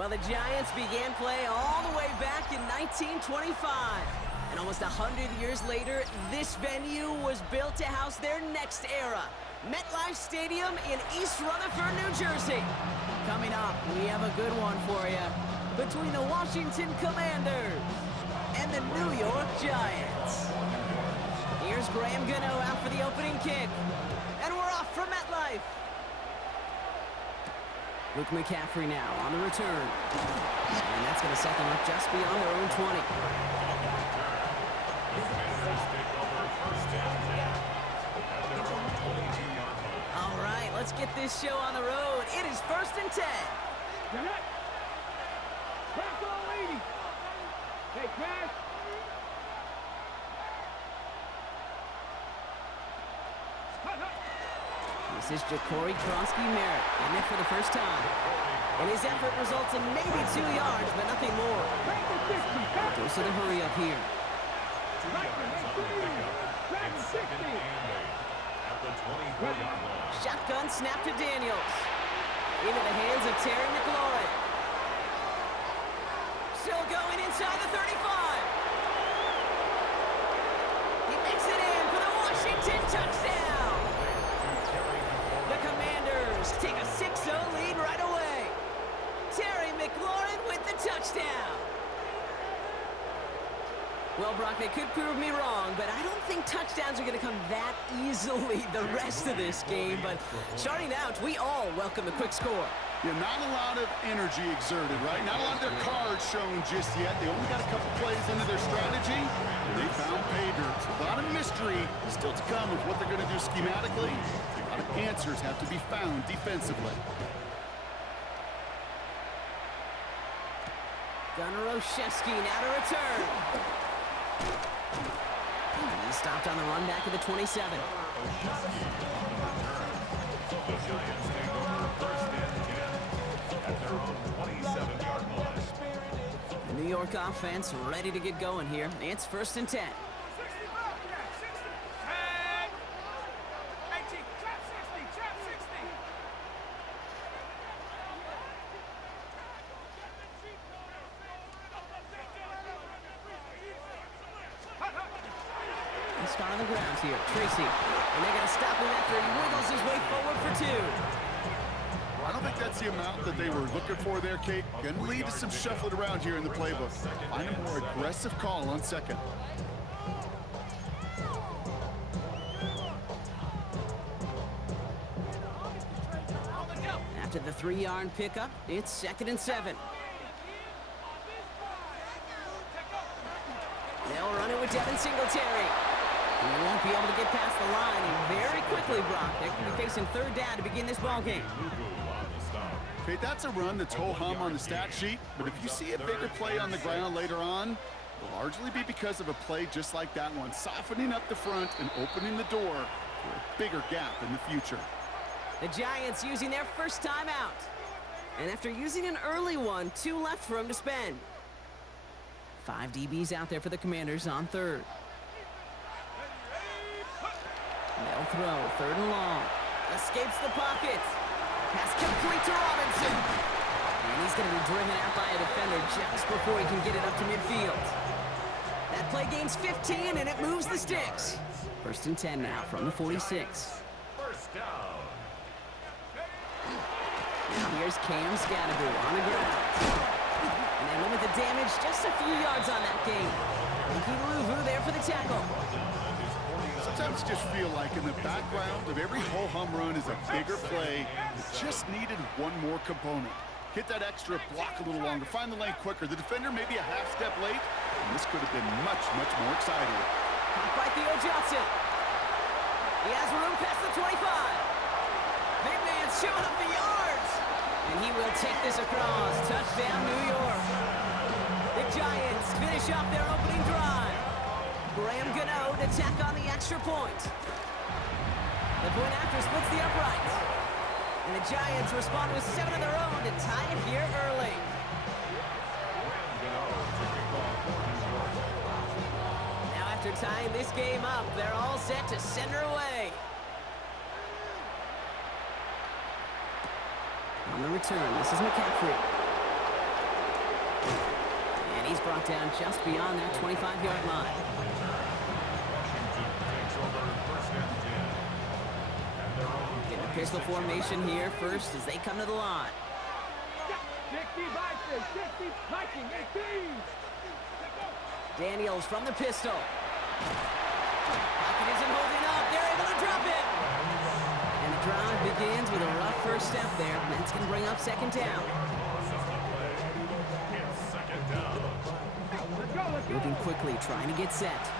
Well, the Giants began play all the way back in 1925. And almost 100 years later, this venue was built to house their next era. MetLife Stadium in East Rutherford, New Jersey. Coming up, we have a good one for you. Between the Washington Commanders and the New York Giants. Here's Graham Gano out for the opening kick. And we're off from MetLife. Luke McCaffrey now on the return. And that's going to set them up just beyond their own 20. All right, let's get this show on the road. It is 1st and 10. Hey, Cash. This is Ja'Cory Kronsky-Merritt in it for the first time. And his effort results in maybe 2 yards, but nothing more. Goes to the hurry up here. Shotgun snap to Daniels. Into the hands of Terry McLaurin. Still going inside the 35. He makes it in for the Washington touchdown. The Commanders take a 6-0 lead right away. Terry McLaurin with the touchdown. Well, Brock, they could prove me wrong, but I don't think touchdowns are going to come that easily the rest of this game. But starting out, we all welcome the quick score. Yeah, not a lot of energy exerted, right? Not a lot of their cards shown just yet. They only got a couple plays into their strategy, and they found pay dirt. So a lot of mystery still to come with what they're going to do schematically. A lot of answers have to be found defensively. Gunnar Olszewski now to return. He's stopped on the run back at the 27. The New York offense ready to get going here. It's 1st and 10. On the ground here, Tracy. And they're going to stop him after he wiggles his way forward for 2. I don't think that's the amount that they were looking for there, Kate. Going to lead to some shuffling around here in the playbook. Find a more aggressive call on 2nd. After the 3-yard pickup, it's 2nd and 7. They'll run it with Devin Singletary. They won't be able to get past the line, and very quickly, Brock, they're going to be facing 3rd down to begin this ballgame. Okay, that's a run that's ho-hum on the stat sheet, but if you see a bigger play on the ground later on, it'll largely be because of a play just like that one, softening up the front and opening the door for a bigger gap in the future. The Giants using their first timeout. And after using an early one, 2 left for them to spend. 5 DBs out there for the Commanders on 3rd. They'll throw, 3rd and long. Escapes the pocket. Pass complete to Robinson. And he's going to be driven out by a defender just before he can get it up to midfield. That play gains 15, and it moves the sticks. 1st and 10 now from the 46. First down. Now here's Cam Scadaboo on the ground. And they limit the damage just a few yards on that game. Nicky Luvu there for the tackle. Sometimes just feel like in the background of every ho-hum run is a bigger play that just needed one more component. Hit that extra block a little longer, find the lane quicker. The defender may be a half step late, and this could have been much, much more exciting. Caught by Theo Johnson. He has room past the 25. Big man's showing up the yards. And he will take this across. Touchdown, New York. The Giants finish off their opening drive. Graham Gano to tack on the extra point. The point after splits the uprights. And the Giants respond with 7 of their own to tie it here early. Now after tying this game up, they're all set to send her away. On the return, this is McCaffrey. He's brought down just beyond that 25-yard line. Getting a pistol formation here first as they come to the line. Daniels from the pistol. Pocket isn't holding up. They're able to drop it. And the drive begins with a rough first step there. That's going to bring up second down. Moving quickly, trying to get set.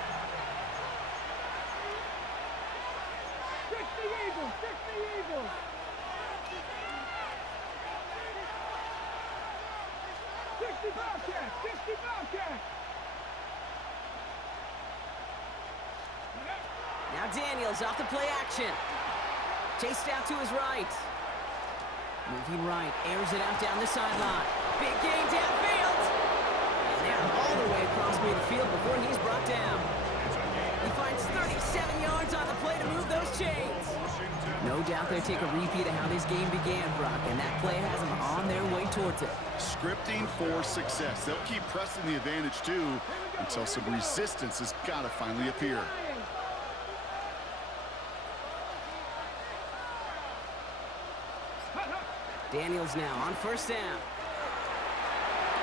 Now Daniels off the play action. Chased out to his right. Moving right, airs it out down the sideline. Big gain downfield. And they're all the way across midfield before he's brought down. He finds 37 yards on the play to move those chains. No doubt they'll take a repeat of how this game began, Brock, and that play has them on their way towards it. Scripting for success. They'll keep pressing the advantage, too, until some resistance has got to finally appear. Daniels now on first down.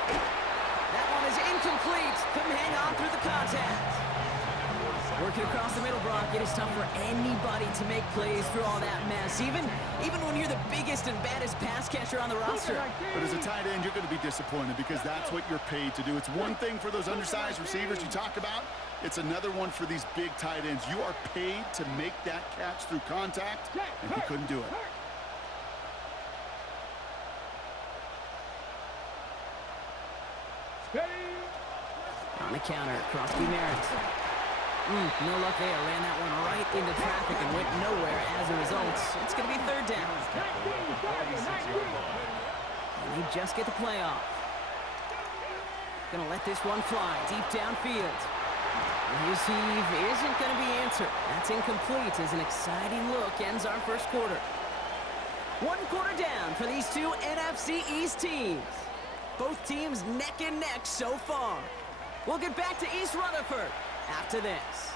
That one is incomplete. Couldn't hang on through the contact. Working across the middle, Brock, it is tough for anybody to make plays through all that mess, even when you're the biggest and baddest pass catcher on the roster. But as a tight end, you're going to be disappointed because that's what you're paid to do. It's one thing for those undersized receivers you talk about. It's another one for these big tight ends. You are paid to make that catch through contact, and he couldn't do it. On the counter, Crosby Merritt. No luck there. Ran that one right into traffic and went nowhere as a result. It's going to be third down. And they just get the play off. Going to let this one fly deep downfield. His heave isn't going to be answered. That's incomplete as an exciting look ends our first quarter. One quarter down for these two NFC East teams. Both teams neck and neck so far. We'll get back to East Rutherford after this.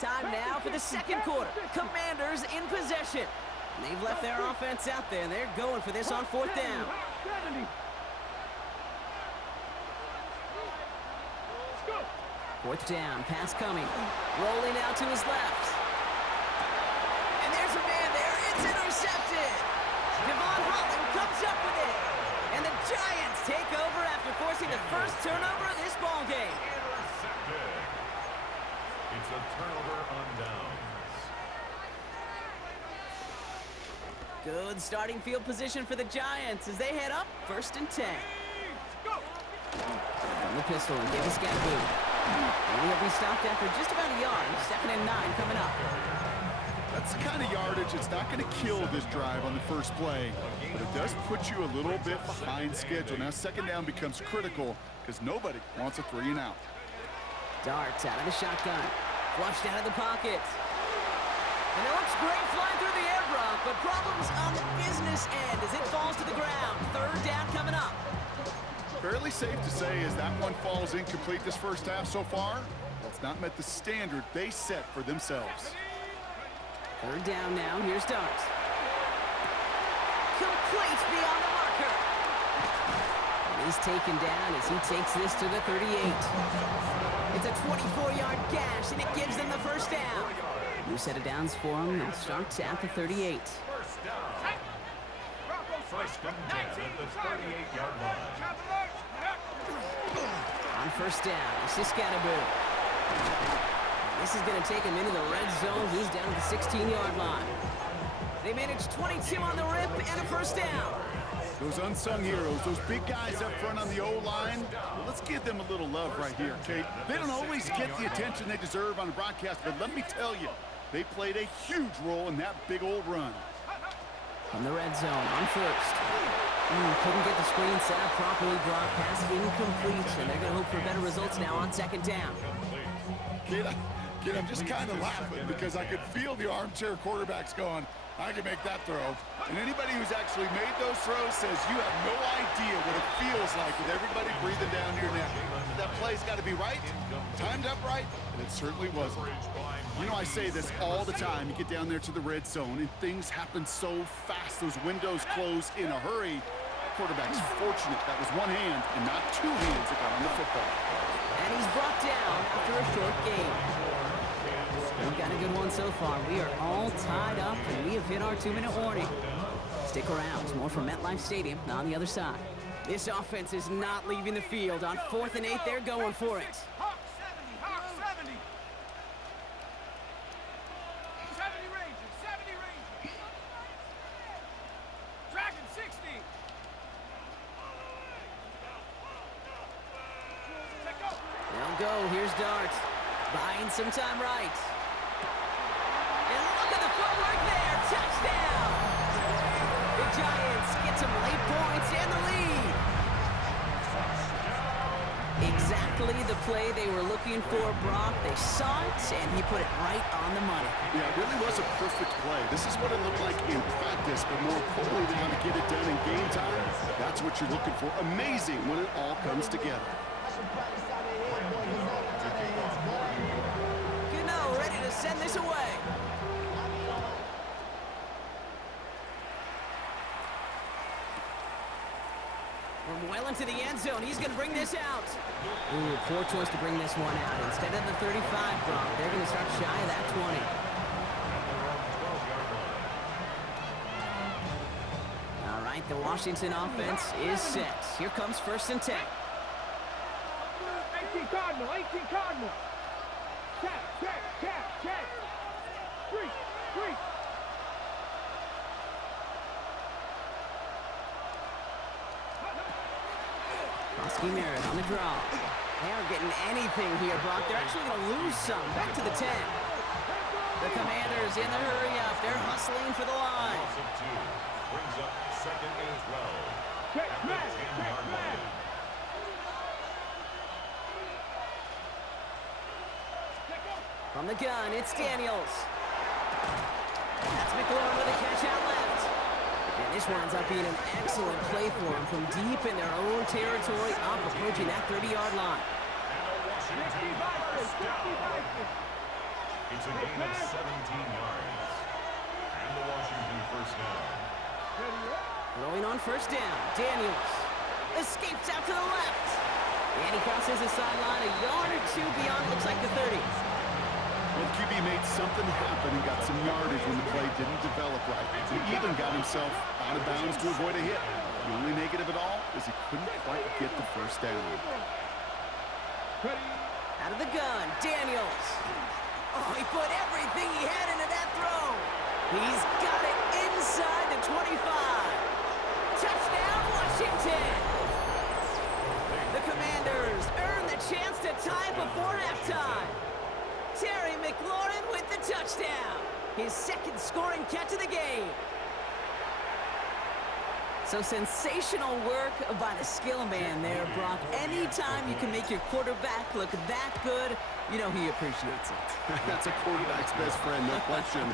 Time now for the second quarter. Commanders in possession. And they've left their offense out there, and they're going for this on fourth down. Fourth down, pass coming. Rolling out to his left. And there's a man there. It's intercepted. Devon Holland comes up with it. And the Giants take over after forcing the first turnover of this ball game. Intercepted. It's a turnover on downs. Good starting field position for the Giants as they head up 1st and 10. From the pistol and give us Scatterboot. And he'll be stopped after just about a yard. 2nd and 9 coming up. That's the kind of yardage it's not going to kill this drive on the first play, but it does put you a little bit behind schedule. Now second down becomes critical because nobody wants a 3 and out. Darts out of the shotgun. Flushed out of the pocket. And it looks great flying through the air, Brock, but problems on the business end as it falls to the ground. 3rd down coming up. Fairly safe to say as that one falls incomplete this first half so far, it's not met the standard they set for themselves. 3rd down now. Here's Darts. Complete beyond the marker. And he's taken down as he takes this to the 38. It's a 24-yard gash, and it gives them the first down. New set of downs for him. They'll start at the 38. First down. First and 10 at the 38-yard line. On first down, it's Scatterboot. This is going to take him into the red zone. He's down at the 16-yard line. They managed 22 on the rip and a first down. Those unsung heroes, those big guys up front on the O-line, well, let's give them a little love right here, okay? They don't always get the attention they deserve on the broadcast, but let me tell you, they played a huge role in that big old run. From the red zone, on first. Couldn't get the screen set up properly. Brock, pass incomplete, and they're going to hope for better results now on 2nd down. Kid, Again, I'm just kind of laughing because I could feel the armchair quarterbacks going, I can make that throw. And anybody who's actually made those throws says you have no idea what it feels like with everybody breathing down your neck. That play's got to be right, timed up right, and it certainly wasn't. You know, I say this all the time. You get down there to the red zone, and things happen so fast. Those windows close in a hurry. Quarterback's fortunate that was one hand and not two hands that got on the football. And he's brought down after a short game. We've got a good one so far. We are all tied up, and we have hit our 2-minute warning. Stick around. More from MetLife Stadium on the other side. This offense is not leaving the field. On 4th and 8, they're going for it. Hawk 70, Hawk 70. 70 Rangers, 70 Rangers. Dragon 60. Take over. They'll go. Here's Dart. Buying some time right. And look at the footwork there. Touchdown. The Giants get some late points and the lead. Exactly the play they were looking for, Brock. They saw it, and he put it right on the money. Yeah, it really was a perfect play. This is what it looked like in practice, but more importantly, than how to get it done in game time, that's what you're looking for. Amazing when it all comes together. Gano ready to send this away. From well into the end zone, he's going to bring this out. Ooh, poor choice to bring this one out. Instead of the 35, Brock, they're going to start shy of that 20. All right, the Washington offense is set. Here comes 1st and 10. 18 Cardinal, 18 Cardinal. Check. 3. Oski Merritt on the draw. They aren't getting anything here, Brock. They're actually going to lose some. Back to the 10. The Commanders in the hurry up. They're hustling for the line. Brings up 2nd and 12. Check, man. From the gun, it's Daniels. That's McLaurin with a catch out left. And this winds up being an excellent play for them from deep in their own territory, up approaching that 30-yard line. It's a gain of 17 yards. And the Washington first down. Throwing on 1st down, Daniels escapes out to the left. And he crosses the sideline a yard or two beyond, looks like the 30. Well, QB made something happen and got some yardage when the play didn't develop right. He even got himself out of bounds to avoid a hit. The only negative at all is he couldn't quite get the 1st down. Out of the gun, Daniels. Oh, he put everything he had into that throw. He's got it inside the 25. Touchdown, Washington. The Commanders earn the chance to tie before halftime. Terry McLaurin with the touchdown. His 2nd scoring catch of the game. So sensational work by the skill man there, Brock. Anytime you can make your quarterback look that good, you know he appreciates it. That's a quarterback's best friend, no question.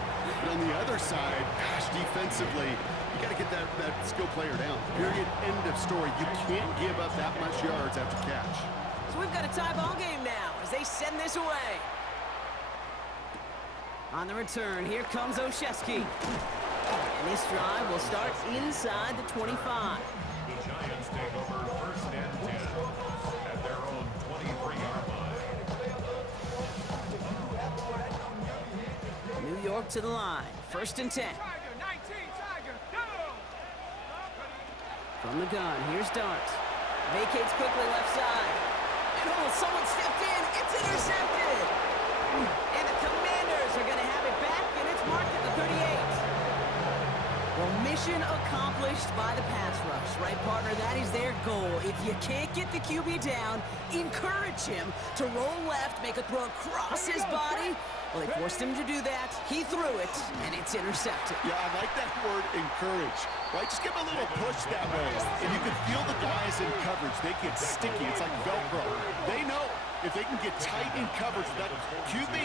But on the other side, gosh, defensively, you got to get that skill player down. Period. End of story. You can't give up that much yards after catch. So we've got a tie ball game now as they send this away. On the return, here comes Olszewski. And this drive will start inside the 25. The Giants take over 1st and 10 at their own 23-yard line. New York to the line. 1st and 10. Tiger, 19, Tiger, go! From the gun, here's Dart. Vacates quickly left side. And oh, someone stepped in. It's intercepted. And the Commanders are going to have it back, and it's marked at the 38. Well, mission accomplished by the pass rush, right, partner? That is their goal. If you can't get the QB down, encourage him to roll left, make a throw across his body. Well, they forced him to do that. He threw it, and it's intercepted. Yeah, I like that word, encourage. Right? Just give him a little push that way. And you can feel the guys in coverage. They get sticky. It's like Velcro. They know If they can get tight in coverage with that QB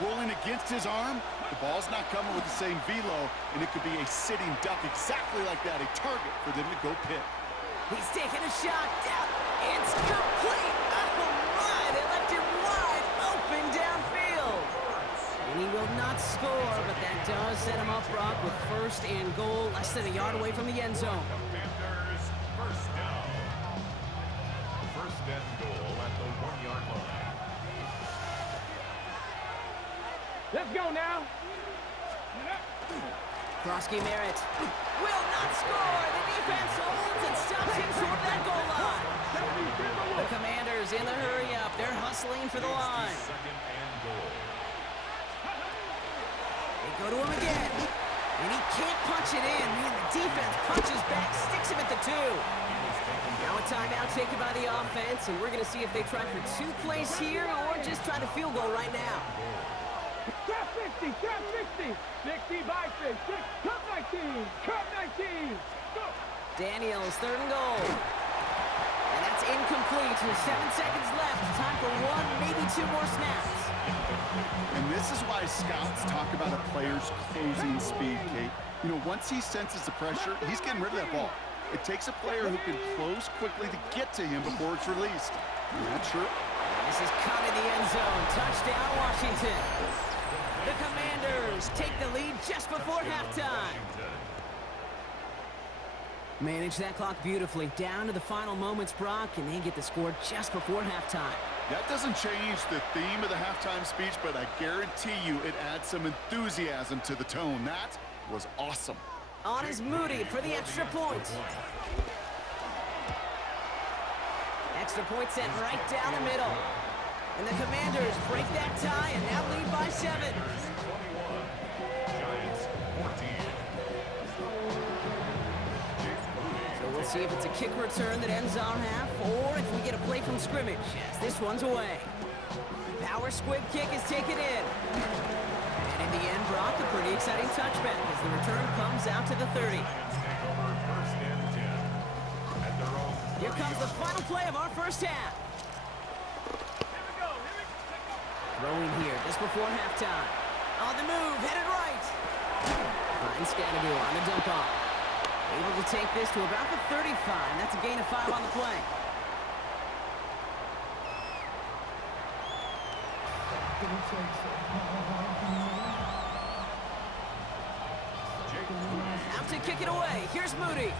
rolling against his arm, the ball's not coming with the same velo, and it could be a sitting duck exactly like that, a target for them to go pick. He's taking a shot down. It's complete. Oh, my. They left him wide open downfield. And he will not score, but that does set him up, Brock, with first and goal, less than a yard away from the end zone. Commanders first down. First and goal at the 1-yard line. Let's go now. Krosky Merritt will not score. The defense holds and stops him short of that goal line. The Commanders in the hurry-up. They're hustling for the line. Second and goal. They go to him again. And he can't punch it in. Man, the defense punches back, sticks him at the 2. Now a timeout taken by the offense, and we're going to see if they try for 2 plays here or just try to field goal right now. Cut 60, cut 60. 60 by 6, cut 19, cut 19. Go. Daniels, third and goal. And that's incomplete with 7 seconds left. Time for 1, maybe 2 more snaps. And this is why scouts talk about a player's closing speed, Kate. You know, once he senses the pressure, he's getting rid of that ball. It takes a player who can close quickly to get to him before it's released. Not sure. This is caught in the end zone. Touchdown, Washington. The Commanders take the lead just before halftime. Manage that clock beautifully. Down to the final moments, Brock, and they get the score just before halftime. That doesn't change the theme of the halftime speech, but I guarantee you it adds some enthusiasm to the tone. That was awesome. On is Moody for the extra point. Extra point sent right down the middle. And the Commanders break that tie and now lead by 7. 21. Giants 14. So we'll see if it's a kick return that ends our half or if we get a play from scrimmage as this one's away. Power squib kick is taken in. And in the end, Brock, a pretty exciting touchback as the return comes out to the 30. Giants take over first and 10 at their own. Here comes the final play of our first half. Throwing here just before halftime. On the move, headed right. Finds Scadaboo on the dump off. Able to take this to about the 35. That's a gain of 5 on the play. Out to kick it away. Here's Moody.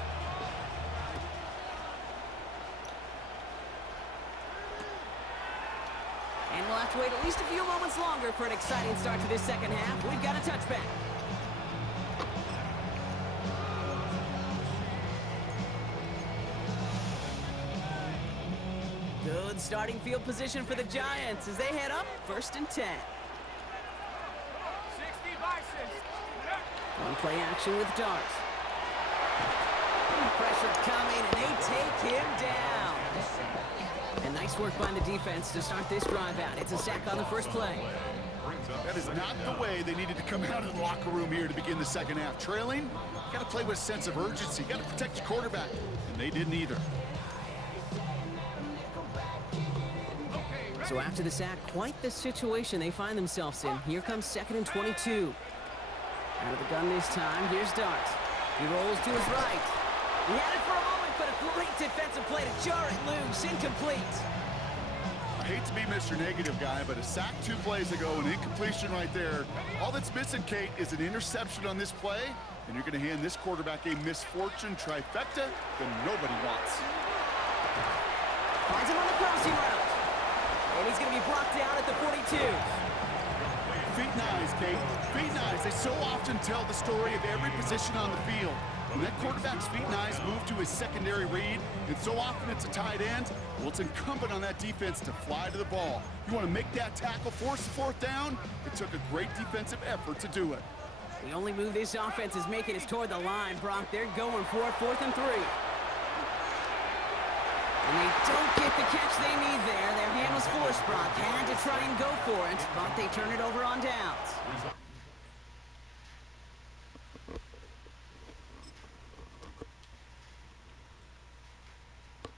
And we'll have to wait at least a few moments longer for an exciting start to this second half. We've got a touchback. Good starting field position for the Giants as they head up first and 10. 60 by 6. One play action with Dart. Pressure coming, and they take him down. And nice work by the defense to start this drive out. It's a sack on the first play. That is not the way they needed to come out of the locker room here to begin the second half. Trailing, got to play with a sense of urgency. Got to protect your quarterback, and they didn't either. So after the sack, quite the situation they find themselves in. Here comes 2nd and 22. Out of the gun this time, here's Dart. He rolls to his right. He had it for a moment, but a great defensive play to jar it loose. Incomplete. I hate to be Mr. Negative guy, but a sack 2 plays ago, an incompletion right there. All that's missing, Kate, is an interception on this play, and you're going to hand this quarterback a misfortune trifecta that nobody wants. Finds him on the crossing route. And he's going to be brought down at the 42. Feet and eyes, Kate. Feet and eyes. They so often tell the story of every position on the field. When that quarterback's feet and eyes move to his secondary read, and so often it's a tight end, well, it's incumbent on that defense to fly to the ball. You want to make that tackle, force the 4th down? It took a great defensive effort to do it. The only move this offense is making is toward the line, Brock. They're going for it, 4th and 3. And they don't get the catch they need there. Their hand was forced, Brock. Had to try and go for it, but they turn it over on downs.